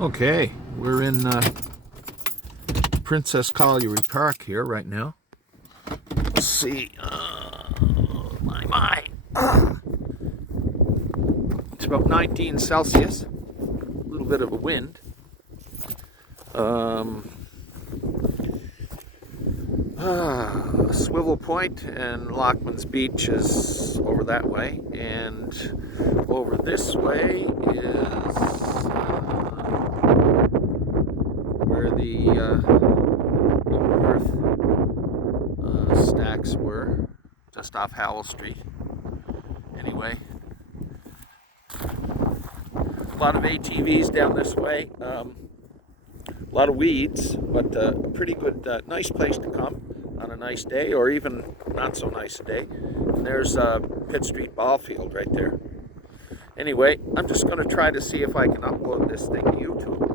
Okay, we're in Princess Colliery Park here right now. Let's see. My. It's about 19 Celsius. A little bit of a wind. Swivel Point and Lockman's Beach is over that way, and over this way is where the open earth stacks were, just off Howell Street. Anyway, a lot of ATVs down this way. A lot of weeds, but a pretty good, nice place to come on a nice day, or even not so nice a day. And there's Pitt Street ball field right there. Anyway, I'm just going to try to see if I can upload this thing to YouTube.